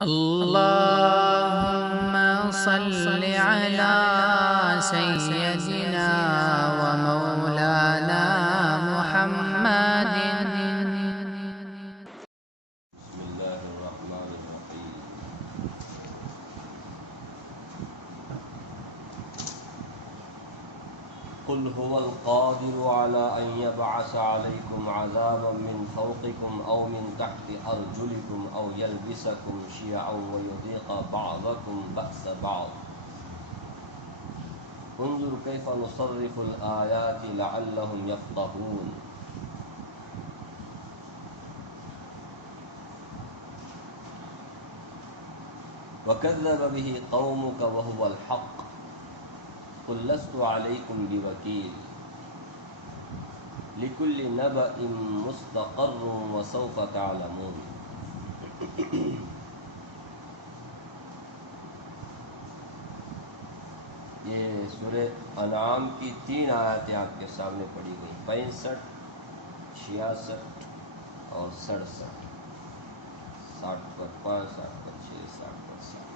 اللهم صل على سيدنا ومولانا محمد. بسم الله الرحمن الرحيم. قل هو القادر على أن يبعث عليكم عذابا من فوقكم أو من تحت أرجلكم أو يلبسكم شيعا ويذيق بعضكم بأس بعض. انظر كيف نصرف الآيات لعلهم يفقهون. وكذب به قومك وهو الحق قل لست عليكم بوكيل لكل نبأ مستقر وسوف تعلمون. یہ سورہ انعام کی 3 آیاتیں آپ کے سامنے پڑھی گئی، 65، 66 اور 67، 60 پر 5، 60 پر 6، 60 پر 7۔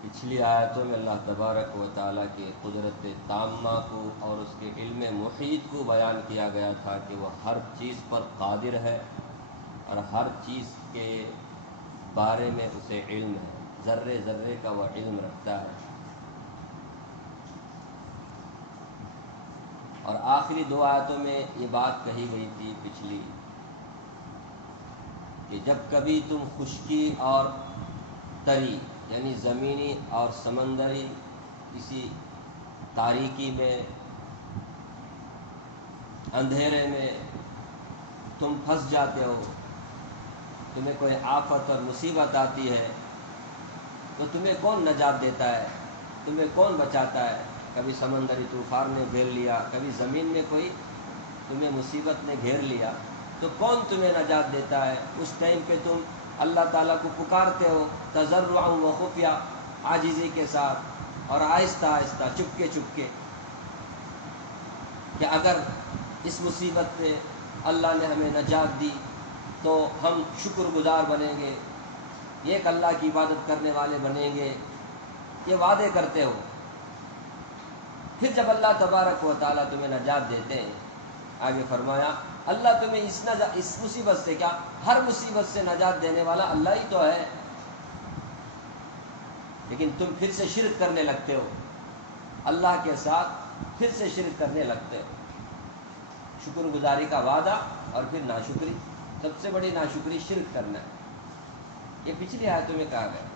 پچھلی آیتوں میں اللہ تبارک و تعالیٰ کی قدرت تامہ کو اور اس کے علم محیط کو بیان کیا گیا تھا کہ وہ ہر چیز پر قادر ہے اور ہر چیز کے بارے میں اسے علم ہے، ذرے ذرے کا وہ علم رکھتا ہے۔ اور آخری 2 آیتوں میں یہ بات کہی گئی تھی پچھلی کہ جب کبھی تم خشکی اور تری یعنی زمینی اور سمندری کسی تاریکی میں، اندھیرے میں تم پھنس جاتے ہو، تمہیں کوئی آفت اور مصیبت آتی ہے تو تمہیں کون نجات دیتا ہے، تمہیں کون بچاتا ہے؟ کبھی سمندری طوفان نے گھیر لیا، کبھی زمین میں کوئی تمہیں مصیبت نے گھیر لیا تو کون تمہیں نجات دیتا ہے؟ اس ٹائم پہ تم اللہ تعالیٰ کو پکارتے ہو تضرعا و خفیہ، عاجزی کے ساتھ اور آہستہ آہستہ، چپکے چپکے، کہ اگر اس مصیبت سے اللہ نے ہمیں نجات دی تو ہم شکر گزار بنیں گے، ایک اللہ کی عبادت کرنے والے بنیں گے، یہ وعدے کرتے ہو۔ پھر جب اللہ تبارک و تعالیٰ تمہیں نجات دیتے ہیں، آگے فرمایا اللہ تمہیں اس مصیبت سے، کیا ہر مصیبت سے نجات دینے والا اللہ ہی تو ہے، لیکن تم پھر سے شرک کرنے لگتے ہو، اللہ کے ساتھ پھر سے شرک کرنے لگتے ہو۔ شکر گزاری کا وعدہ اور پھر ناشکری، سب سے بڑی ناشکری شرک کرنا ہے، یہ پچھلی آیتوں میں کہا گیا۔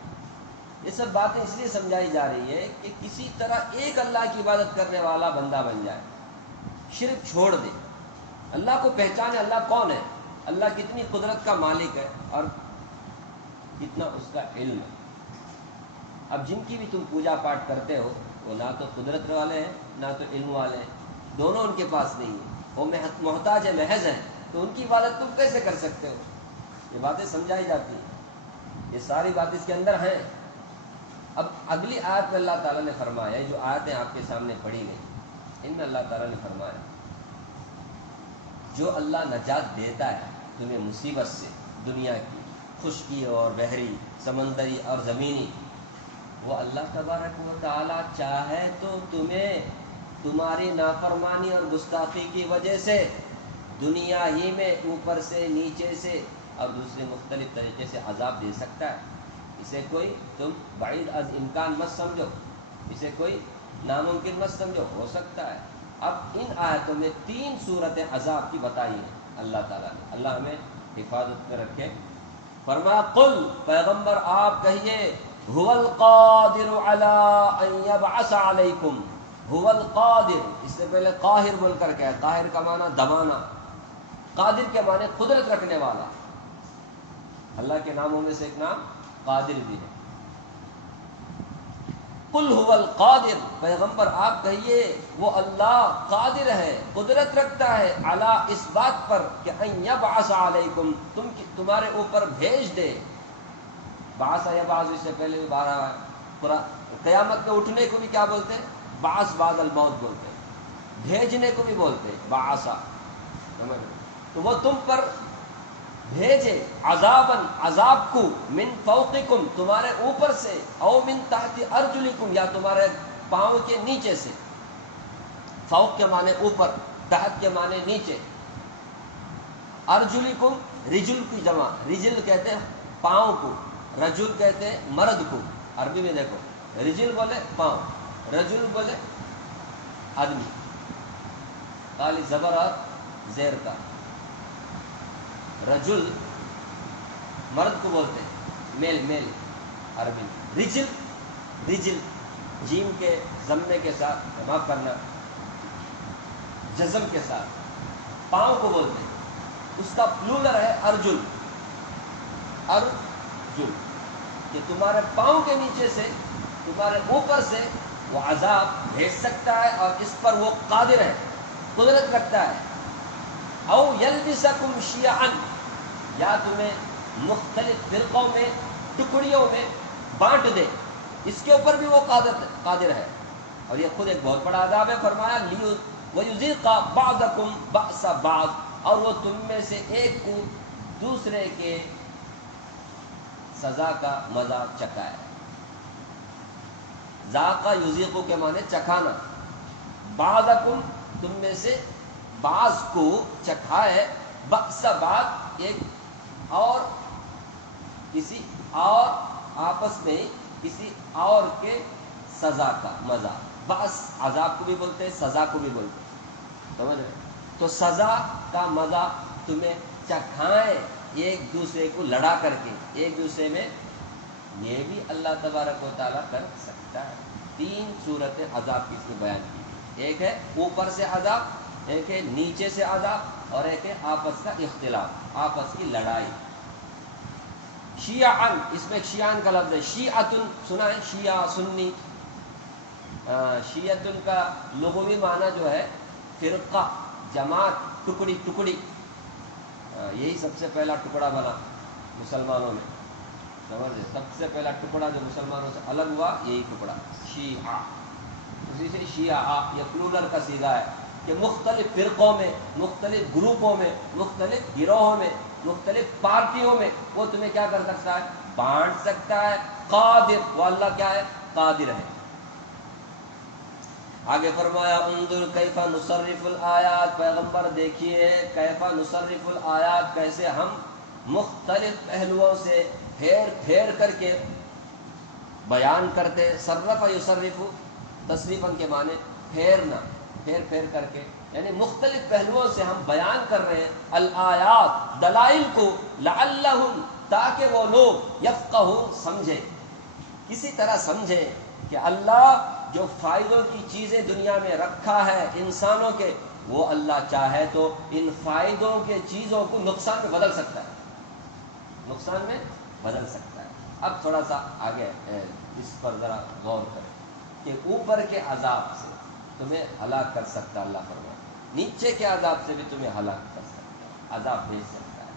یہ سب باتیں اس لیے سمجھائی جا رہی ہے کہ کسی طرح ایک اللہ کی عبادت کرنے والا بندہ بن جائے، شرک چھوڑ دے، اللہ کو پہچانے اللہ کون ہے، اللہ کتنی قدرت کا مالک ہے اور کتنا اس کا علم ہے۔ اب جن کی بھی تم پوجا پاٹ کرتے ہو وہ نہ تو قدرت والے ہیں نہ تو علم والے ہیں، دونوں ان کے پاس نہیں ہیں، وہ محتاج محض ہیں، تو ان کی عبادت تم کیسے کر سکتے ہو؟ یہ باتیں سمجھائی جاتی ہیں، یہ ساری بات اس کے اندر ہیں۔ اب اگلی آیت میں اللہ تعالیٰ نے فرمایا، جو آیتیں آپ کے سامنے پڑھی گئی ان میں اللہ تعالیٰ نے فرمایا جو اللہ نجات دیتا ہے تمہیں مصیبت سے، دنیا کی خشکی اور بحری، سمندری اور زمینی، وہ اللہ تبارک و تعالیٰ چاہے تو تمہیں تمہاری نافرمانی اور گستاخی کی وجہ سے دنیا ہی میں اوپر سے، نیچے سے اور دوسرے مختلف طریقے سے عذاب دے سکتا ہے۔ اسے کوئی تم بعید از امکان مت سمجھو، اسے کوئی ناممکن مت سمجھو، ہو سکتا ہے۔ اب ان آیتوں میں 3 صورتیں عذاب کی بتائی ہیں اللہ تعالیٰ نے، اللہ ہمیں حفاظت میں رکھے۔ فرمایا قل، پیغمبر آپ کہیے، هو القادر علی ان یبعث علیکم، هو القادر، اس سے پہلے قاہر بول کر کہا، قاہر کا معنی دبانا، قادر کے معنی قدرت رکھنے والا، اللہ کے ناموں میں سے ایک نام قادر بھی ہے۔ قل هو القادر، پیغمبر آپ کہیے وہ اللہ قادر ہے، قدرت رکھتا ہے، علی اس بات پر کہ ان یبعث علیکم، تمہارے اوپر بھیج دے۔ بعث یبعث اس سے پہلے بھی قیامت میں اٹھنے کو بھی کیا بولتے ہیں؟ بعث بعد الموت بولتے ہیں، بھیجنے کو بھی بولتے ہیں بعث، سمجھ؟ تو وہ تم پر بھیجے عذابن عذاب کو من فوقکم تمہارے اوپر سے او من تحت ارجلکم یا تمہارے پاؤں کے نیچے سے. فوق کے معنی اوپر، تحت کے معنی نیچے. ارجلکم رجل کی جمع، رجل کہتے ہیں پاؤں کو، رجل کہتے ہیں مرد کو. عربی میں دیکھو رجل بولے پاؤں، رجل بولے آدمی، خالی زبر اور زیر کا. رجل مرد کو بولتے ہیں، میل میل عربی میں. رجل رجل جیم کے ضمے کے ساتھ، معاف کرنا جزم کے ساتھ، پاؤں کو بولتے ہیں. اس کا پلورل ہے ارجل. ارجل کہ تمہارے پاؤں کے نیچے سے، تمہارے اوپر سے وہ عذاب بھیج سکتا ہے اور اس پر وہ قادر ہے، قدرت رکھتا ہے. او یلبسکم شیعا یا تمہیں مختلف فرقوں میں، ٹکڑیوں میں بانٹ دے، اس کے اوپر بھی وہ قادر ہے. اور یہ خود ایک بہت بڑا عذاب ہے. فرمایا وَيُذِيقَ بَعْضَكُمْ بَأْسَ بَعْضٍ اور وہ تم میں سے ایک کو دوسرے کے سزا کا مزہ چکھائے. ذاقہ یذیقو کے معنی چکھانا. بعضکم تم میں سے بعض کو چکھائے، بأس بعض ایک اور کسی اور آپس میں کسی اور کے سزا کا مزہ. بأس عذاب کو بھی بولتے ہیں، سزا کو بھی بولتے ہیں، سمجھ رہے؟ تو سزا کا مزہ تمہیں چکھائیں ایک دوسرے کو لڑا کر کے، ایک دوسرے میں. یہ بھی اللہ تبارک و تعالیٰ کر سکتا ہے. 3 صورتیں عذاب کی اس میں بیان کی. ایک ہے اوپر سے عذاب، ایک ہے نیچے سے عذاب، اور ایک ہے آپس کا اختلاف، آپس کی لڑائی. شیعان اس میں شیعان کا لفظ ہے. شیعتن سنا ہے، شیعہ سنی. شیعتن کا لغوی معنی جو ہے فرقہ، جماعت، ٹکڑی ٹکڑی. یہی سب سے پہلا ٹکڑا بنا مسلمانوں میں، سمجھے؟ سب سے پہلا ٹکڑا جو مسلمانوں سے الگ ہوا یہی ٹکڑا شیعہ. اسی سے شیعہ یہ پلورل کا صیغہ ہے کہ مختلف فرقوں میں، مختلف گروپوں میں، مختلف گروہوں میں، مختلف پارٹیوں میں وہ تمہیں کیا کر سکتا ہے؟ بانٹ سکتا ہے. قادر وہ اللہ کیا ہے؟ قادر ہے. آگے فرمایا انظر کیف نصرف الآیات، پیغمبر دیکھیے کیف نصرف الآیات، کیسے ہم مختلف پہلوؤں سے پھیر پھیر کر کے بیان کرتے. صرف یصرف تصریفاً کے معنی پھیرنا، پھیر پھیر کر کے، یعنی مختلف پہلوؤں سے ہم بیان کر رہے ہیں الآیات دلائل کو، لعلہم تاکہ وہ لوگ یفقہون سمجھے، کسی طرح سمجھے کہ اللہ جو فائدوں کی چیزیں دنیا میں رکھا ہے انسانوں کے، وہ اللہ چاہے تو ان فائدوں کے چیزوں کو نقصان میں بدل سکتا ہے، نقصان میں بدل سکتا ہے. اب تھوڑا سا آگے اس پر ذرا غور کریں کہ اوپر کے عذاب سے تمہیں ہلاک کر سکتا اللہ فرمائے، نیچے کے عذاب سے بھی تمہیں ہلاک کر سکتا ہے، عذاب بھیج سکتا ہے.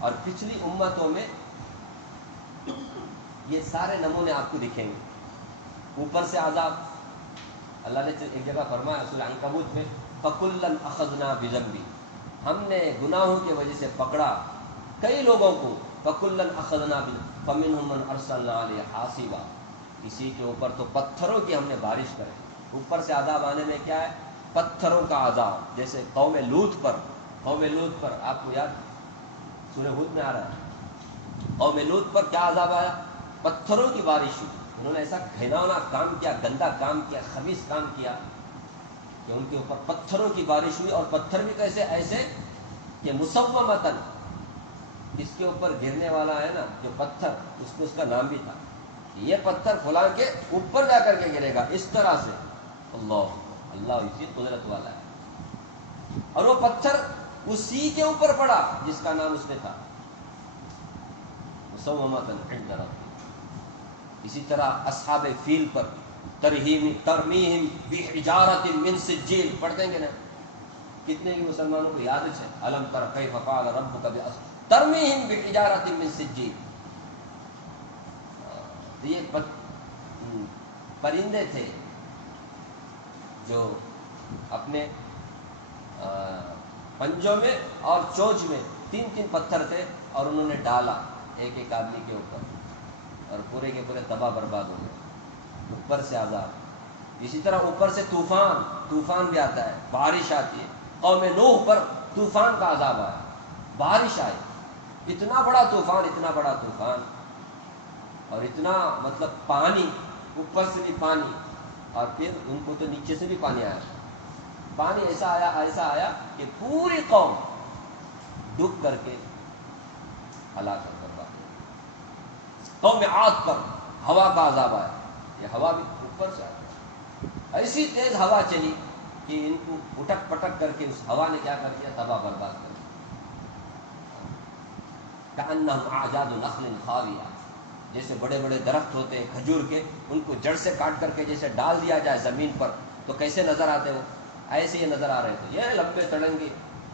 اور پچھلی امتوں میں یہ سارے نمونے آپ کو دکھیں گے. اوپر سے عذاب، اللہ نے ایک جگہ فرمایا سورہ عنکبوت میں فَكُلًّا أَخَذْنَا بِذَنبِهِ، ہم نے گناہوں کی وجہ سے پکڑا کئی لوگوں کو. فَكُلًّا أَخَذْنَا بِذَنبِهِ فَمِنْهُم مَّنْ أَرْسَلْنَا عَلَيْهِ حَاصِبًا، کسی کے اوپر تو پتھروں کی ہم نے بارش کرے. اوپر سے عذاب آنے میں کیا ہے؟ پتھروں کا عذاب. جیسے قوم لوط پر آپ کو یاد سورہ ہود میں آ رہا ہے، قوم لوط پر کیا عذاب آیا؟ پتھروں کی بارش ہوئی. انہوں نے ایسا گھناؤنا کام کیا، گندا کام کیا، خبیث کام کیا کہ ان کے اوپر پتھروں کی بارش ہوئی. اور پتھر بھی کیسے؟ ایسے کہ مسومتاً، اس کے اوپر گرنے والا ہے نا جو پتھر، اس کو اس کا نام بھی تھا، یہ پتھر فلاں کے اوپر جا کر کے گرے گا اس طرح سے. اللہ اسی قدرت والا ہے. اور وہ پتھر اسی کے اوپر پڑا جس کا نام اس نے تھا، مسومتاً عند ربک. اسی طرح اصحاب فیل پر ترمیہم بحجارۃ من سجیل پڑھتے ہیں کہ نہیں؟ کتنے کی مسلمانوں کو یاد ہے الم تر کیف فعل ربک ترمیہم بحجارۃ من سجیل. یہ پرندے تھے جو اپنے پنجوں میں اور چونچ میں 3 پتھر تھے اور انہوں نے ڈالا ایک ایک آدمی کے اوپر اور پورے کے پورے تباہ برباد ہو گئے. اوپر سے عذاب. اسی طرح اوپر سے طوفان بھی آتا ہے, بارش آتی ہے. قوم نوح پر طوفان کا عذاب آیا, بارش آئی, اتنا بڑا طوفان اور اتنا مطلب پانی, اوپر سے بھی پانی اور پھر ان کو تو نیچے سے بھی پانی آیا. پانی ایسا آیا کہ پوری قوم ڈوب کر کے ہلاک کر برباد ہوئی. قوم عاد پر ہوا کا عذاب آیا, یہ ہوا بھی اوپر سے آئی, ایسی تیز ہوا چلی کہ ان کو اٹک پٹک کر کے اس ہوا نے کیا کر دیا, تباہ برباد کر دیا. کأنہم اعجاز نخل خاویہ, جیسے بڑے بڑے درخت ہوتے ہیں کھجور کے, ان کو جڑ سے کاٹ کر کے جیسے ڈال دیا جائے زمین پر تو کیسے نظر آتے ہو, ایسے یہ نظر آ رہے تھے. یہ لمبے تڑنگے,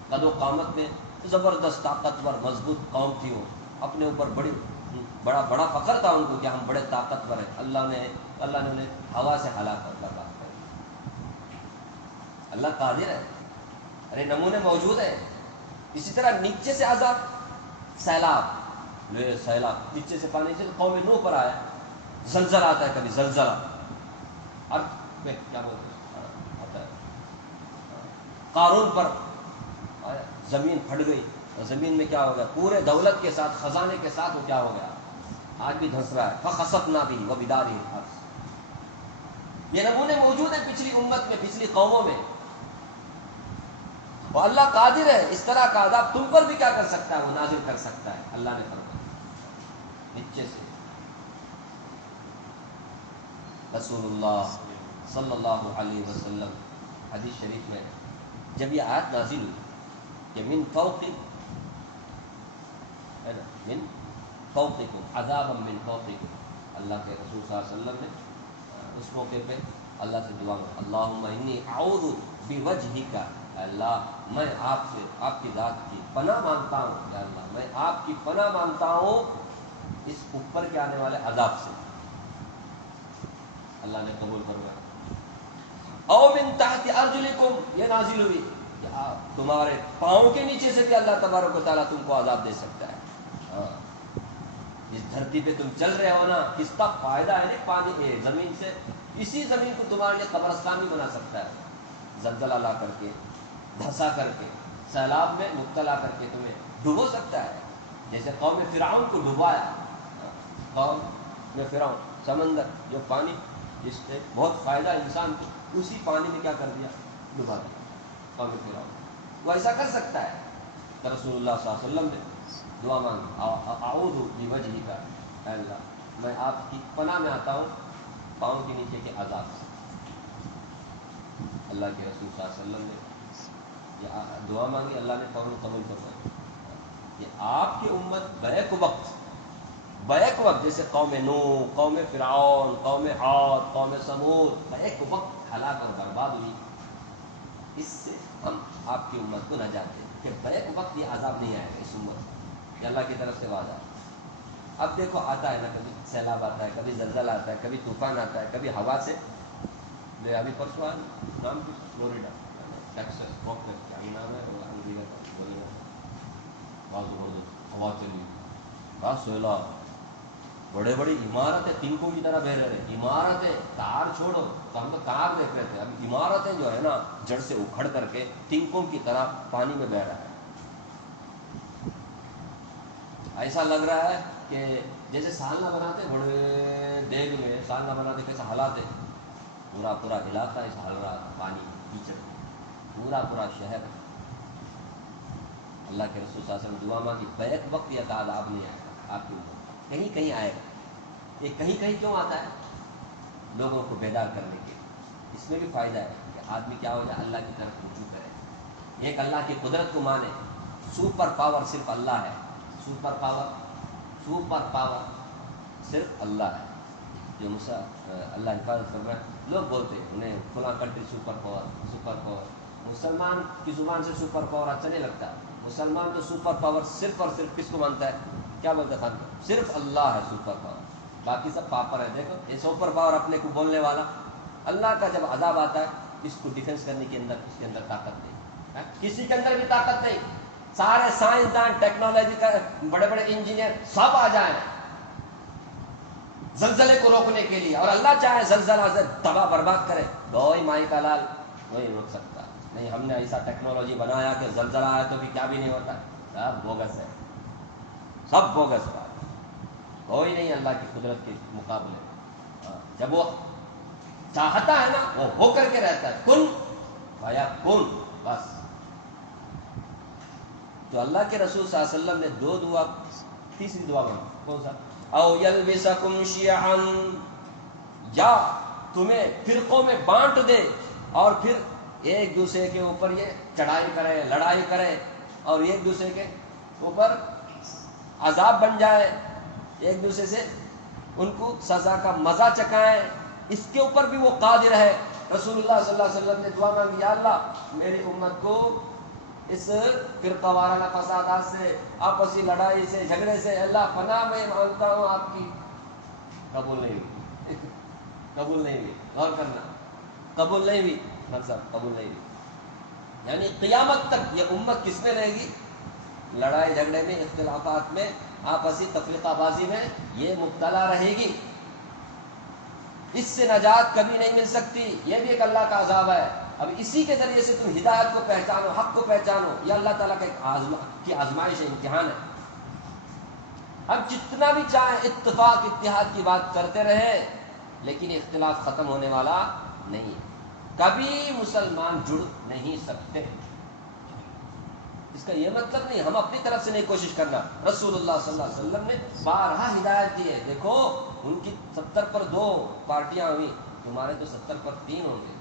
قد و قامت میں زبردست طاقتور مضبوط قوم تھی. وہ اپنے اوپر بڑا فخر تھا ان کو کہ ہم بڑے طاقتور ہیں. اللہ نے انہیں ہوا سے ہلاک کر برباد کر دیا. اللہ قادر ہے. ارے نمونے موجود ہیں. اسی طرح نیچے سے عذاب, سیلاب نیچے سے پانی سے قوم نوح پر آیا. زلزلہ آتا ہے, کبھی زلزلہ کیا بولتے آتا ہے, قارون پر آیا, زمین پھٹ گئی. زمین میں کیا ہو گیا, پورے دولت کے ساتھ, خزانے کے ساتھ وہ کیا ہو گیا, آج بھی دھنس رہا ہے. فخسفنا بھی وبدارہ الارض. یہ نمونے موجود ہیں پچھلی امت میں, پچھلی قوموں میں. وہ اللہ قادر ہے, اس طرح کا عذاب تم پر بھی کیا کر سکتا ہے, وہ نازل کر سکتا ہے. اللہ نے فرمایا نیچے سے. رسول اللہ صلی اللہ علیہ وسلم حدیث شریف میں جب یہ آیت نازل ہوئی کہ من فوقکم عذابا من فوقکم, اللہ کے رسول صلی اللہ علیہ وسلم نے اس موقع پہ اللہ سے دعا مانگی, اللہم انی اعوذ بوجہک, اللہ میں آپ سے, آپ کی ذات کی پناہ مانگتا ہوں. یا اللہ میں آپ کی پناہ مانگتا ہوں اس اوپر کے آنے والے عذاب سے. اللہ نے قبول فرمایا. او من تحت ارجلکم, یہ نازل ہوئی کہ تمہارے پاؤں کے نیچے سے بھی اللہ تبارک و تعالیٰ تم کو عذاب دے سکتا ہے. جس دھرتی پہ تم چل رہے ہو نا, کس کا فائدہ ہے نا پانی زمین سے, اسی زمین کو تمہارے لیے قبرستان بھی بنا سکتا ہے. زلزلہ لا کر کے, دھسا کر کے, سیلاب میں مبتلا کر کے تمہیں ڈبو سکتا ہے. جیسے قوم فرعون کو ڈبایا, قوم فرعون سمندر جو پانی جس سے بہت فائدہ انسان کو, اسی پانی میں کیا کر دیا, ڈبا دیا قوم فرعون. وہ ایسا کر سکتا ہے. تو رسول اللہ صلی اللہ علیہ وسلم نے دعا مانگی, اعوذ بوجہک, اے اللہ میں آپ کی پناہ میں آتا ہوں پاؤں کے نیچے کے عذاب سے. اللہ کے رسول صلی اللہ علیہ وسلم نے یہ دعا مانگی, اللہ نے فوراً قبول فرمایا. کہ آپ کی امت بیک وقت جیسے قوم نوح, قوم فرعون, قوم عاد, قوم ثمود بیک وقت ہلاک اور برباد ہوئی. اس سے ہم آپ کی امت کو نجات دیں کہ بیک وقت یہ عذاب نہیں آئے گا اس امت. یہ اللہ کی طرف سے وعدہ ہے. اب دیکھو آتا ہے نا, کبھی سیلاب آتا ہے, کبھی زلزلہ آتا ہے, کبھی طوفان آتا ہے, کبھی ہوا سے. ابھی پرسوں نام کی فلوریڈا, ٹیکسس, کیا نام ہے, ہوا چلی, بس سیلاب, بڑے بڑی عمارتیں تنکوں کی طرح بہ رہے. عمارتیں تار چھوڑو تو ہم تو تار دیکھ رہے تھے, اب عمارتیں جو ہے نا جڑ سے اکھڑ کر کے تنکوں کی طرح پانی میں بہ رہا ہے. ایسا لگ رہا ہے کہ جیسے سالنا بناتے, بڑے دیگ میں سالنا بناتے کیسا ہلاتے, پورا علاقہ اس ہل رہا تھا پانی کیچڑ, پورا شہر. اللہ کے رسول صلی اللہ علیہ وسلم دعا مانگی, بیک وقت یہ عذاب نہیں آئے گا آپ کی امت, کہیں آئے گا. یہ کہیں کیوں آتا ہے, لوگوں کو بیدار کرنے کے. اس میں بھی فائدہ ہے کہ آدمی کیا ہو جائے, اللہ کی طرف رجوع کرے, ایک اللہ کی قدرت کو مانے. سپر پاور صرف اللہ ہے, سپر پاور صرف اللہ ہے. جو اللہ حفاظت کر رہا ہے. لوگ بولتے ہیں انہیں فلاں کنٹری سپر پاور. مسلمان کی زبان سے سپر پاور اچھا نہیں لگتا. مسلمان تو سپر پاور صرف اور صرف کس کو مانتا ہے, کیا بولتا ہے خان, صرف اللہ ہے سپر پاور, باقی سب پاپر ہے. دیکھو یہ سپر پاور اپنے کو بولنے والا. اللہ کا جب عذاب آتا ہے اس کو ڈیفینس کرنے کے اندر, اس کے اندر طاقت نہیں, کسی کے اندر بھی طاقت نہیں. سارے سائنسدان، ٹیکنالوجی کا بڑے بڑے انجینئر سب آ جائیں زلزلے کو روکنے کے لیے، اور اللہ چاہے زلزلہ سے تباہ برباد کرے، کوئی مائی کا لال وہی روک سکتا نہیں. ہم نے ایسا ٹیکنالوجی بنایا کہ زلزلہ آئے تو بھی کیا بھی نہیں ہوتا. سب بوگس ہے، سب بوگس بات ہے، کوئی نہیں اللہ کی قدرت کے مقابلے. جب وہ چاہتا ہے نا وہ ہو کر کے رہتا ہے، کن فیکن، بس. تو اللہ کے رسول صلی اللہ علیہ وسلم نے دو دعا، تیسری دعا مانگی، کون سا؟ او یلبسکم شیعا، یا تمہیں فرقوں میں بانٹ دے اور پھر ایک دوسرے کے اوپر یہ چڑھائی کرے، لڑائی کرے، اور ایک دوسرے کے اوپر عذاب بن جائے، ایک دوسرے سے ان کو سزا کا مزہ چکھائیں. اس کے اوپر بھی وہ قادر ہے. رسول اللہ صلی اللہ علیہ وسلم نے دعا مانگی، یا اللہ میری امت کو اس فرقہ وارانہ فسادات سے، آپسی لڑائی سے، جھگڑے سے اللہ پناہ میں مانگتا ہوں آپ کی. قبول نہیں ہوئی، قبول نہیں ہوئی. غور کرنا، قبول نہیں ہوئی، مطلب قبول نہیں ہوئی. یعنی قیامت تک یہ امت کس میں رہے گی؟ لڑائی جھگڑے میں، اختلافات میں، آپسی تفریقہ بازی میں یہ مبتلا رہے گی. اس سے نجات کبھی نہیں مل سکتی. یہ بھی ایک اللہ کا عذاب ہے. اب اسی کے ذریعے سے تم ہدایت کو پہچانو، حق کو پہچانو. یہ اللہ تعالیٰ کا آزمائش ہے، امتحان ہے. اب جتنا بھی چاہے اتفاق اتحاد کی بات کرتے رہے، لیکن اختلاف ختم ہونے والا نہیں ہے. کبھی مسلمان جڑ نہیں سکتے. اس کا یہ مطلب نہیں ہم اپنی طرف سے نہیں کوشش کرنا. رسول اللہ صلی اللہ علیہ وسلم نے بارہا ہدایت دی ہے. دیکھو ان کی 70 پر 2 پارٹیاں ہوئی، تمہارے تو 70 پر 3 ہوں گے.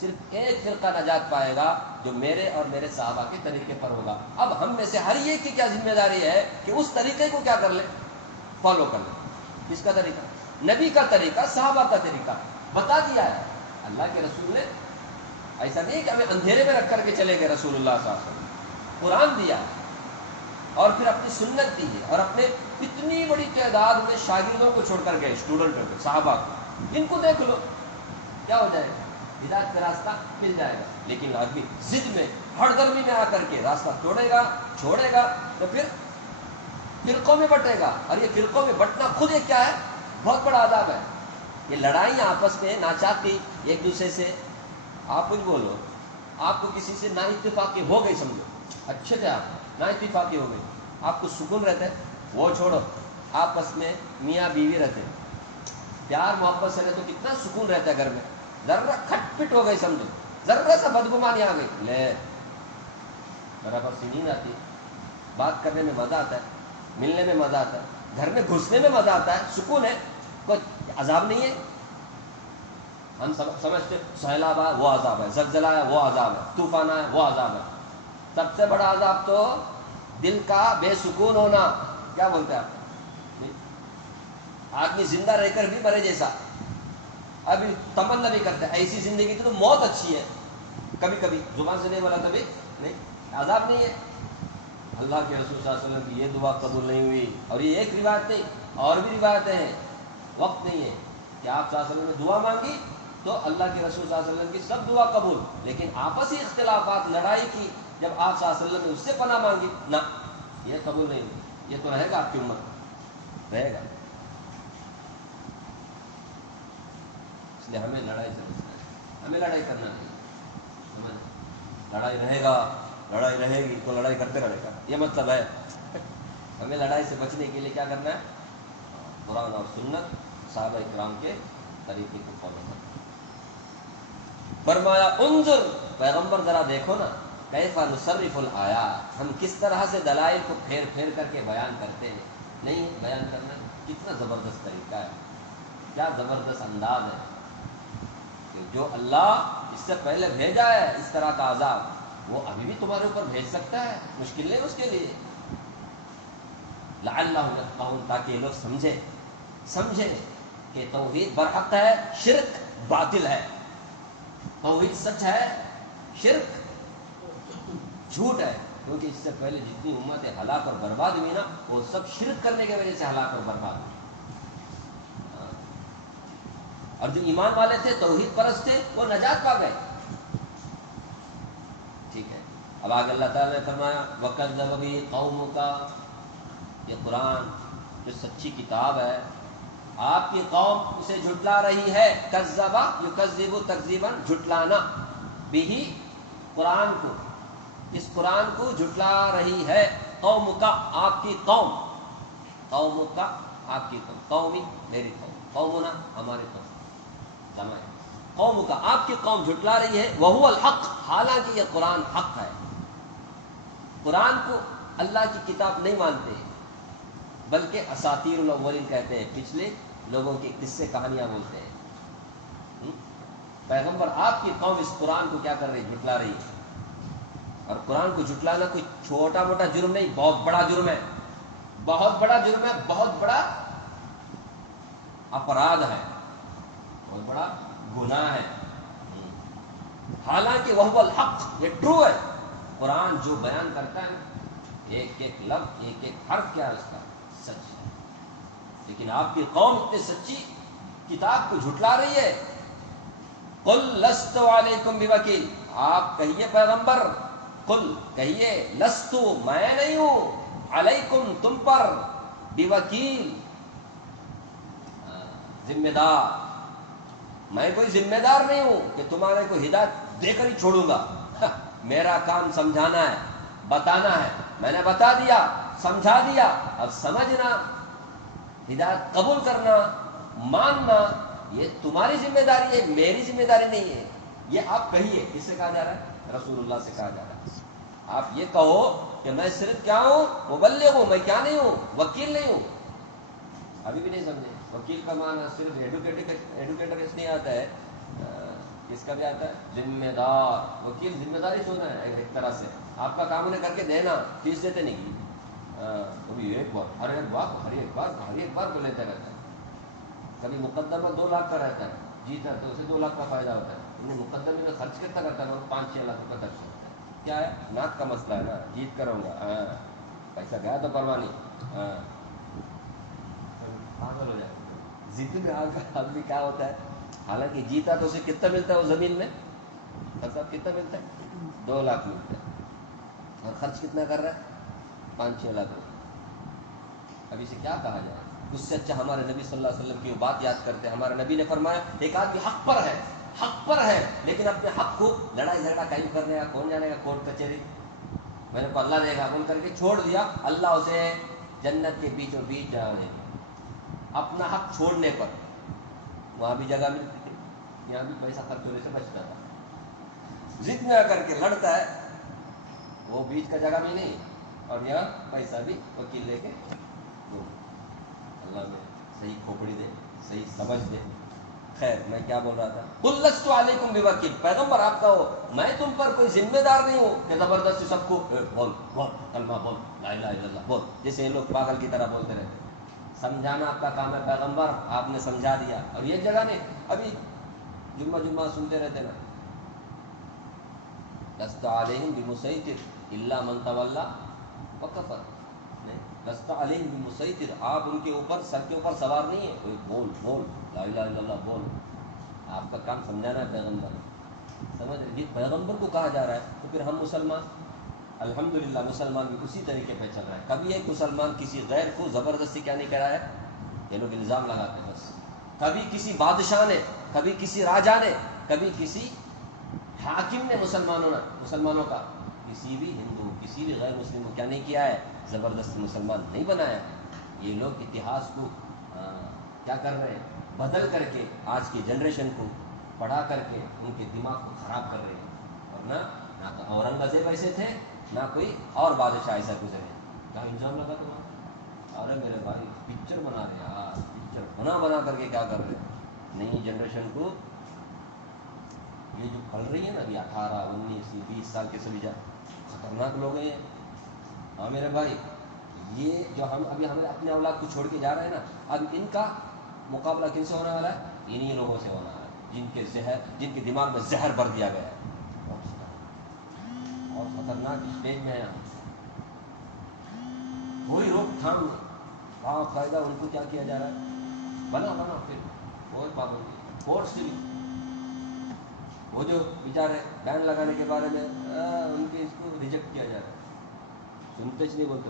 صرف ایک فرقہ نجات پائے گا جو میرے اور میرے صحابہ کے طریقے پر ہوگا. اب ہم میں سے ہر ایک کی کیا ذمہ داری ہے کہ اس طریقے کو کیا کر لے، فالو کر لے. کس کا طریقہ؟ نبی کا طریقہ، صحابہ کا طریقہ بتا دیا ہے اللہ کے رسول نے. ایسا نہیں کہ ہمیں اندھیرے میں رکھ کر کے چلے گئے. رسول اللہ صلی اللہ علیہ وسلم قرآن دیا اور پھر اپنی سنت دی ہے، اور اپنے اتنی بڑی تعداد میں شاگردوں کو چھوڑ کر گئے، اسٹوڈنٹوں کو، صحابہ کو. ان کو دیکھ لو کیا ہو جائے گا، ہدایت کا راستہ مل جائے گا. لیکن آدمی ضد میں، ہر درمی میں آ کر کے راستہ چھوڑے گا تو پھر فرقوں میں بٹے گا. اور یہ فرقوں میں بٹنا خود ایک کیا ہے، بہت بڑا عذاب ہے. یہ لڑائیاں آپس میں ناچاتی ایک دوسرے سے. آپ کچھ بولو، آپ کو کسی سے نا اتفاقی ہو گئی، سمجھو اچھے تھے آپ، نا اتفاقی ہو گئی، آپ کو سکون رہتا ہے. وہ چھوڑو، آپس میں میاں بیوی رہتے ہیں، پیار محبت سے رہے تو کتنا سکون رہتا ہے گھر میں. ذرا کھٹ پٹ ہو گئی سمجھو، ذرا سا بدگمانی آ گئی، لے برابر سے نیند آتی ہے، بات کرنے میں مزہ آتا ہے، ملنے میں مزہ آتا ہے، گھر میں گھسنے میں مزہ آتا ہے، سکون ہے، کوئی عذاب نہیں ہے. ہم سمجھتے سیلاب آیا وہ عذاب ہے، زلزلہ آیا وہ عذاب ہے، طوفان آیا وہ عذاب ہے. سب سے بڑا عذاب تو دل کا بے سکون ہونا. کیا بولتے ہیں آپ؟ آدمی زندہ رہ کر بھی مرے جیسا. ابھی تمنا بھی کرتا ہے ایسی زندگی کی تو موت اچھی ہے. کبھی کبھی زبان سے نہیں بولا کبھی نہیں، عذاب نہیں ہے. اللہ کے رسول صلی اللہ علیہ وسلم کی یہ دعا قبول نہیں ہوئی. اور یہ ایک روایت نہیں، اور بھی روایتیں ہیں. وقت نہیں ہے کہ آپ صلی اللہ علیہ وسلم نے دعا مانگی تو اللہ کے رسول صلی اللہ علیہ وسلم کی سب دعا قبول، لیکن آپسی اختلافات، لڑائی کی جب آپ صلی اللہ علیہ وسلم نے اس سے پناہ مانگی، نہ یہ قبول نہیں ہوئی. یہ تو رہے گا آپ کی امت، رہے گا. اس لیے ہمیں لڑائی سے بچنا ہے، ہمیں لڑائی کرنا نہیں. لڑائی رہے گا، لڑائی رہے گی تو لڑائی کرتے رہے گا، یہ مطلب ہے. ہمیں لڑائی سے بچنے کے لیے کیا کرنا ہے؟ قرآن اور سنت، صحابہ کرام کے طریقے کو فالو کرنا. فرمایا انظر، پیغمبر ذرا دیکھو نا، کیف نصرف الآیات، ہم کس طرح سے دلائل کو پھیر پھیر کر کے بیان کرتے ہیں. نہیں بیان کرنا کتنا زبردست طریقہ ہے، کیا زبردست انداز ہے کہ جو اللہ اس سے پہلے بھیجا ہے اس طرح کا عذاب، وہ ابھی بھی تمہارے اوپر بھیج سکتا ہے. مشکل نہیں اس کے لیے. لعلہم یفقہون، تاکہ یہ لوگ سمجھے کہ توحید برحق ہے، شرک باطل ہے. توحید سچ ہے، شرک جھوٹ ہے. کیونکہ اس سے پہلے جتنی امتیں ہلاک اور برباد ہوئی نا، وہ سب شرک کرنے کی وجہ سے ہلاک اور برباد ہوئی. اور جو ایمان والے تھے، توحید پرست تھے، وہ نجات پا گئے. ٹھیک ہے، اب آگے اللہ تعالیٰ نے فرمایا وَكَذَّبَ بِهِ قَوْمُكَ، یہ قرآن جو سچی کتاب ہے آپ کی قوم اسے جھٹلا رہی ہے. کذبا یکذب تکذیبا، جھٹلانا، بھی قرآن کو، اس قرآن کو جھٹلا رہی ہے. قوم کا، آپ کی قوم، قوم کا آپ کی قوم، قومی میری قوم، قومنا ہماری قوم، جمع ہے. قوم کا آپ کی قوم جھٹلا رہی ہے. وہو الحق، حالانکہ یہ قرآن حق ہے. قرآن کو اللہ کی کتاب نہیں مانتے بلکہ اساطیر الاولین کہتے ہیں، پچھلے لوگوں کے قصے کہانیاں بولتے ہیں. پیغمبر آپ کی قوم اس قرآن کو کیا کر رہی ہے؟ جھٹلا رہی ہے. اور قرآن کو جھٹلانا کوئی چھوٹا موٹا جرم نہیں، بہت بڑا جرم ہے، بہت بڑا جرم ہے، بہت بڑا اپرادھ ہے، بہت بڑا گناہ ہے. حالانکہ وہ الحق، یہ ٹرو ہے. قرآن جو بیان کرتا ہے ایک ایک لفظ، ایک ایک حرف کیا ہے اس کا سچ ہے. لیکن آپ کی قوم اتنی سچی کتاب کو جھٹلا رہی ہے. قل لست علیکم بوکیل، آپ کہیے پیغمبر، قل کہیے لست، میں نہیں ہوں، علیکم تم پر، بوکیل ذمہ دار، میں کوئی ذمہ دار نہیں ہوں کہ تمہارے کو ہدایت دے کر ہی چھوڑوں گا. میرا کام سمجھانا ہے، بتانا ہے. میں نے بتا دیا، سمجھا دیا، اب سمجھنا، ہدایت قبول کرنا، ماننا، یہ تمہاری ذمہ داری ہے، میری ذمہ داری نہیں ہے. یہ آپ کہیے، کس سے کہا جا رہا ہے؟ رسول اللہ سے کہا جا رہا ہے. آپ یہ کہو کہ میں صرف کیا ہوں؟ مبلغ ہوں، میں کیا نہیں ہوں؟ وکیل نہیں ہوں. ابھی بھی نہیں سمجھے. وکیل کا معنی صرف ایڈوکیٹر اس نہیں آتا ہے، کس کا بھی آتا ہے؟ ذمہ دار. وکیل ذمہ داری سونا ہے ایک طرح سے. آپ کا کام انہیں کر کے دینا، فیس دیتے نہیں. کبھی ایک بار، ہر ایک بار کو لیتے رہتا ہے. کبھی مقدمہ 2 لاکھ کا رہتا ہے، جیتا تو اسے 2 لاکھ کا فائدہ ہوتا ہے. انہیں مقدمے میں خرچ کتنا کرتا ہے؟ 5-6 لاکھ روپے خرچ کرتا ہے. کیا ہے؟ ناک کا مسئلہ ہے نا، جیت کر ہوں گا، ہاں پیسہ گیا تو پرواہ نہیں، ہاں پاگل ہو جائے. ضد میں آدمی کیا ہوتا ہے؟ حالانکہ جیتا تو اسے کتنا ملتا ہے وہ زمین میں؟ مطلب کتنا ملتا ہے؟ 2 لاکھ ملتا ہے. اور خرچ کتنا کر رہا ہے؟ 5-6 لاکھ روپے. اب اسے کیا کہا جائے؟ اس سے اچھا ہمارے نبی صلی اللہ علیہ وسلم کی وہ بات یاد کرتے ہیں. ہمارے نبی نے فرمایا ایک آدمی حق پر ہے لیکن اپنے حق کو لڑائی جھگڑا کہیں کرنے کا، کون جانے کا کورٹ کچہری، میں نے کو اللہ دے گا بول کر کے چھوڑ دیا، اللہ اسے جنت کے بیچوں بیچ جا دے گا. اپنا حق چھوڑنے پر وہاں بھی جگہ ملتی تھی، یہاں بھی پیسہ خرچ ہونے سے بچتا تھا. ضد میں آ کر کے لڑتا ہے، وہ بیچ کا جگہ بھی نہیں اور یہاں پیسہ بھی وکیل لے کے. اللہ میں صحیح کھوپڑی دے، صحیح سمجھ دے. خیر میں کیا بول رہا تھا؟ قل لست علیکم بوکیل، پیغمبر آپ کہو میں تم پر کوئی ذمہ دار نہیں ہوں کہ زبردستی سب کو بول کلمہ بول، لا الہ الا اللہ بول، جیسے یہ لوگ پاگل کی طرح بولتے رہتے. سمجھانا آپ کا کام ہے پیغمبر، آپ نے سمجھا دیا. اور یہ جگہ نہیں، ابھی جمعہ سنتے رہتے نا، لست علیہم بمسیطر الا من تولی وکفر. لست علیہم بمسیطر، آپ ان کے اوپر، سر کے اوپر سوار نہیں ہے. کوئی بول لا الہ الا اللہ بول. آپ کا کام سمجھانا ہے پیغمبر. سمجھ رہے؟ یہ پیغمبر کو کہا جا رہا ہے. تو پھر ہم مسلمان الحمدللہ مسلمان بھی اسی طریقے پہ چل رہا ہے. کبھی ایک مسلمان کسی غیر کو زبردستی کیا نہیں کرایا؟ یہ لوگ الزام لگاتے ہیں بس. کبھی کسی بادشاہ نے، کبھی کسی راجا نے، کبھی کسی حاکم نے مسلمانوں کا کسی بھی ہندو، کسی بھی غیر مسلم کو کیا نہیں کیا ہے؟ زبردست مسلمان نہیں بنایا. یہ لوگ اتہاس کو کیا کر رہے ہیں؟ بدل کر کے آج کی جنریشن کو پڑھا کر کے ان کے دماغ کو خراب کر رہے ہیں. ورنہ نہ تو اورنگزیب ایسے تھے، نہ کوئی اور بادشاہ ایسا گزرے. کیا الزام لگا تمہارا؟ ارے میرے بھائی پکچر بنا رہے ہیں یار، پکچر بنا کر کے کیا کر رہے ہیں؟ نئی جنریشن کو یہ جو پڑھ رہی ہے نا ابھی 18 19 20 سال کے سبھی خطرناک لوگ ہیں. ہاں میرے بھائی، یہ جو ہم اپنے اولاد کو چھوڑ کے جا رہے ہیں نا، اب ان کا مقابلہ کن سے ہونے والا ہے؟ انہی لوگوں سے ہونا ہے جن کے دماغ میں زہر بھر دیا گیا ہے. اور خطرناک اسٹیج میں ہے ہم. کوئی روک تھام نہیں، باقاعدہ ان کو کیا کیا جا رہا ہے؟ بنا پھر کوئی پابندی، کورٹ سے بھی وہ جو بیچارے بین لگانے کے بارے میں ان کے اس کو ریجیکٹ کیا جا رہا ہے، سنتے نہیں بولتے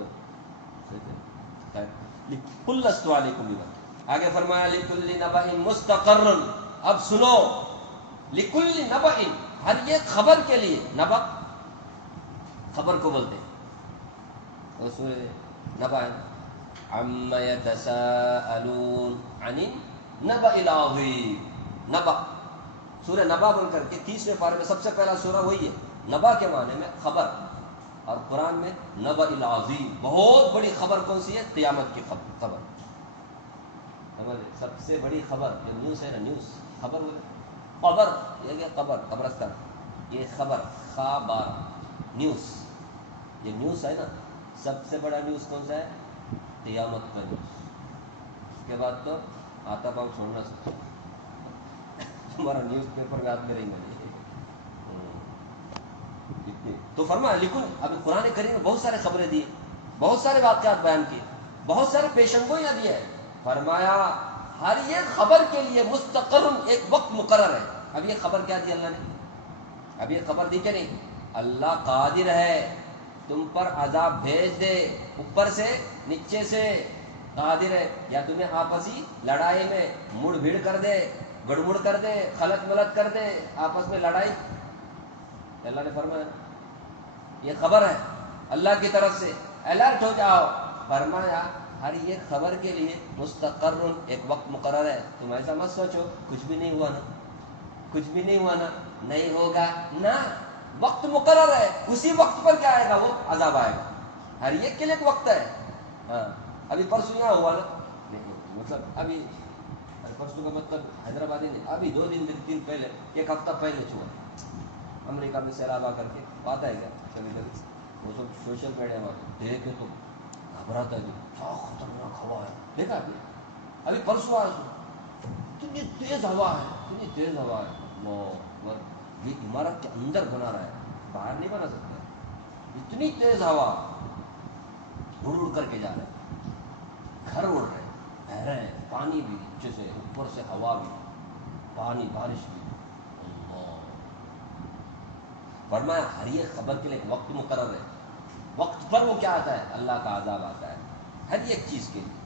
کل لست علیکم بما، آگے فرمایا لکل نبأ مستقر، اب سنو، لکل نبأ، ہر ایک خبر کے لیے، نبأ خبر کو بولتے ہیں، وہ سورہ نبأ ہے، عما یتساءلون عن النبأ العظیم، نبأ سورہ نبأ بول کر کے 30ویں پارے میں سب سے پہلا سورہ وہی ہے، نبأ کے معنی میں خبر، اور قرآن میں نبأ العظیم، بہت بڑی خبر کون سی ہے؟ قیامت کی خبر، سب سے بڑی خبر، جو نیوز ہے نا، نیوز خبر بولے، قبر، یہ کیا قبر، قبرستان، یہ خبر، خبر، نیوز، یہ نیوز ہے نا، سب سے بڑا نیوز کون سا ہے؟ قیامت کا نیوز، اس کے بعد تو آتا پاؤں چھوڑنا سکتا، ہمارا نیوز پیپر میں آپ کریں گے تو فرمایا لکھو، ابھی قرآن کریم میں بہت سارے خبریں دی، بہت سارے واقعات بیان کیے، بہت سارے پیشنگوئیاں دی ہے، فرمایا ہر ایک خبر کے لیے مستقر ایک وقت مقرر ہے۔ اب یہ خبر کیا دی اللہ نے؟ اب یہ خبر دی کہ نہیں؟ اللہ قادر ہے تم پر عذاب بھیج دے، اوپر سے نیچے سے قادر ہے، یا تمہیں آپسی لڑائی میں مڑ بھیڑ کر دے، گڑمڑ کر دے، خلط ملط کر دے، آپس میں لڑائی، اللہ نے فرمایا یہ خبر ہے اللہ کی طرف سے، الرٹ ہو جاؤ، فرمایا ہر ایک خبر کے لیے مستقر ایک وقت مقرر ہے، تم ایسا مت سوچو کچھ بھی نہیں ہوا نا، کچھ بھی نہیں ہوا نا، نہیں ہوگا نا، وقت مقرر ہے، اسی وقت پر کیا آئے گا؟ وہ عذاب آئے گا، ہر ایک کے لیے ایک وقت ہے۔ ہاں ابھی پرسوں یہاں ہوا نا، مطلب ابھی پرسوں کا مطلب حیدرآبادی نہیں، ابھی 2 دن پہلے، 1 ہفتہ پہلے چھوا امریکہ میں سیلاب آ کر کے، پاتا ہے کیا کبھی کبھی وہ سب سوشل میڈیا میں دیکھ کے تو گھبراتا ہے، کیا خطرناک ہوا ہے، دیکھا آپ نے؟ ابھی پرسوں آج اتنی تیز ہوا ہے، اتنی تیز ہوا ہے، وہ یہ عمارت کے اندر بنا رہا ہے، باہر نہیں بنا سکتا، اتنی تیز ہوا، اڑ اڑ کر کے جا رہے ہیں، گھر اڑ رہے ہیں، بہ رہے ہیں، پانی بھی نیچے سے، اوپر سے ہوا بھی، پانی، بارش بھی، اللہ، فرمایا ہر ایک خبر کے لیے ایک وقت مقرر ہے، وقت پر وہ کیا آتا ہے؟ اللہ کا عذاب آتا ہے، ہر ایک چیز کے لیے،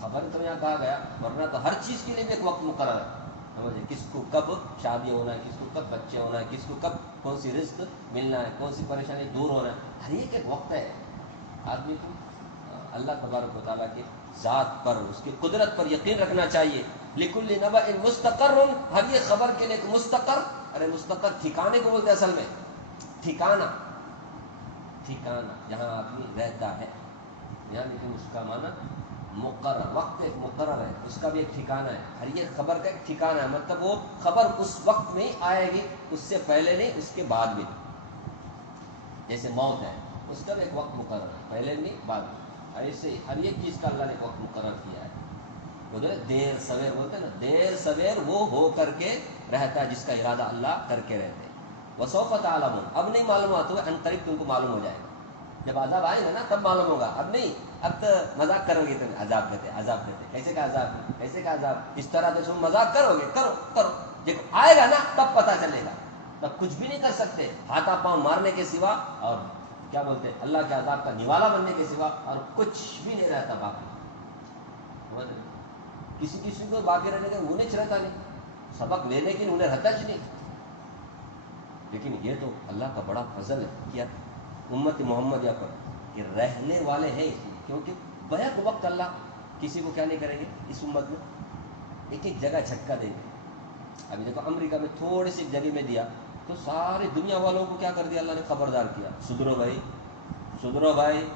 خبر تو یہاں کہا گیا، ورنہ تو ہر چیز کے لیے بھی ایک وقت مقرر ہے، سمجھے، کس کو کب شادی ہونا ہے، کس کو کب بچے ہونا ہے، کس کو کب کون سی رزق ملنا ہے، کون سی پریشانی دور ہونا ہے، ہر ایک وقت ہے۔ آدمی کو اللہ تبارک و تعالیٰ کے ذات پر، اس کی قدرت پر یقین رکھنا چاہیے۔ لکل نبأ مستقر، ہر ایک خبر کے لیے ایک مستقر، ارے مستقر ٹھکانے کو بولتے ہیں اصل میں، ٹھکانہ، ٹھکانہ جہاں آدمی رہتا ہے، یہاں لیکن اس کا معنی مقرر، وقت ایک مقرر ہے، اس کا بھی ایک ٹھکانہ ہے، ہر ایک خبر کا ایک ٹھکانہ ہے، مطلب وہ خبر اس وقت نہیں آئے گی، اس سے پہلے نہیں، اس کے بعد بھی، جیسے موت ہے، اس کا بھی ایک وقت مقرر ہے، پہلے نہیں بعد میں، ایسے ہی ہر ایک چیز کا اللہ نے ایک وقت مقرر کیا ہے۔ وہ جو ہے دیر سویر بولتے ہیں نا، دیر سویر وہ ہو کر کے رہتا ہے جس کا ارادہ اللہ کر کے رہتے ہیں۔ وسوف تعلمون، اب نہیں معلوم ہوا تو ان قریب تم کو معلوم ہو جائے گا، جب عذاب آئے گا نا تب معلوم ہوگا، اب نہیں، اب تو مذاق کرو گے، تم عذاب دیتے، عذاب دیتے، کیسے کا عذاب، کیسے کا عذاب، اس طرح سے تم مذاق کرو گے، کرو کرو، جب آئے گا نا تب پتہ چلے گا، تب کچھ بھی نہیں کر سکتے، ہاتھا پاؤں مارنے کے سوا، اور کیا بولتے ہیں، اللہ کے عذاب کا نوالا بننے کے سوا اور کچھ بھی نہیں رہتا باقی۔ کسی کسی کو باقی رہنے کا انہیں رہتا نہیں، سبق لینے کے لیے انہیں رہتا ہی نہیں، لیکن یہ تو اللہ کا بڑا فضل ہے کیا امت محمدیہ پر کہ رہنے والے ہیں، کیونکہ بیک وقت اللہ کسی کو کیا نہیں کریں گے، اس امت میں ایک ایک جگہ جھٹکا دیں گے۔ ابھی دیکھو امریکہ میں تھوڑی سی جگہ میں دیا تو ساری دنیا والوں کو کیا کر دیا اللہ نے، خبردار کیا، سدھرو بھائی، سدھرو بھائی،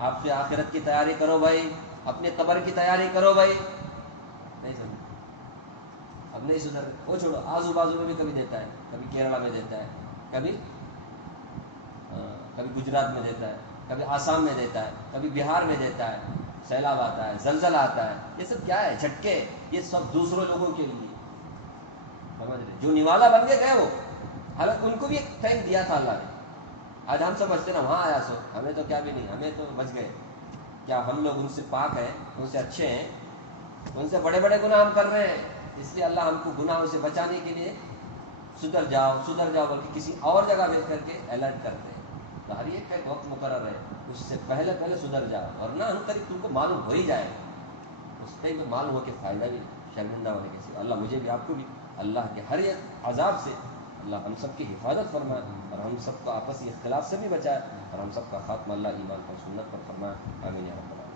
آپ سے آخرت کی تیاری کرو بھائی، اپنے قبر کی تیاری کرو بھائی، نہیں سمجھ، اب نہیں سدھر، وہ چھوڑو، آزو بازو میں بھی کبھی دیتا ہے، کبھی کیرلا میں دیتا ہے، کبھی گجرات میں دیتا ہے، کبھی آسام میں دیتا ہے، کبھی بہار میں دیتا ہے، سیلاب آتا ہے، زلزلہ آتا ہے، یہ سب کیا ہے، جھٹکے، یہ سب دوسروں لوگوں کے لیے، سمجھ رہے، جو نوالا بن کے گئے وہ، حالانکہ ان کو بھی ایک ٹائم دیا تھا اللہ نے۔ آج ہم سمجھتے نا وہاں آیا سو ہمیں تو کیا بھی نہیں، ہمیں تو بچ گئے، کیا ہم لوگ ان سے پاک ہیں، ان سے اچھے ہیں، ان سے بڑے بڑے گناہ ہم کر رہے ہیں، اس لیے اللہ ہم کو گناہوں سے بچانے کے لیے سدھر جاؤ بلکہ کسی اور جگہ بھیج کر کے الرٹ کرتے ہیں. تو ہر ایک کا ایک وقت مقرر ہے، اس سے پہلے سدھر جاؤ، ورنہ ہم قریب تم کو معلوم ہو ہی جائے گا. اس ٹائم میں معلوم ہو کہ فائدہ بھی شرمندہ ہونے کے سوا. اللہ مجھے بھی آپ کو بھی اللہ کے ہر ایک عذاب سے اللہ ہم سب کی حفاظت فرمائے، اور ہم سب کو آپسی اختلاف سے بھی بچائے، اور ہم سب کا خاتمہ اللہ ایمان پر سنت پر فرمائے. آمین یا رب العالمین.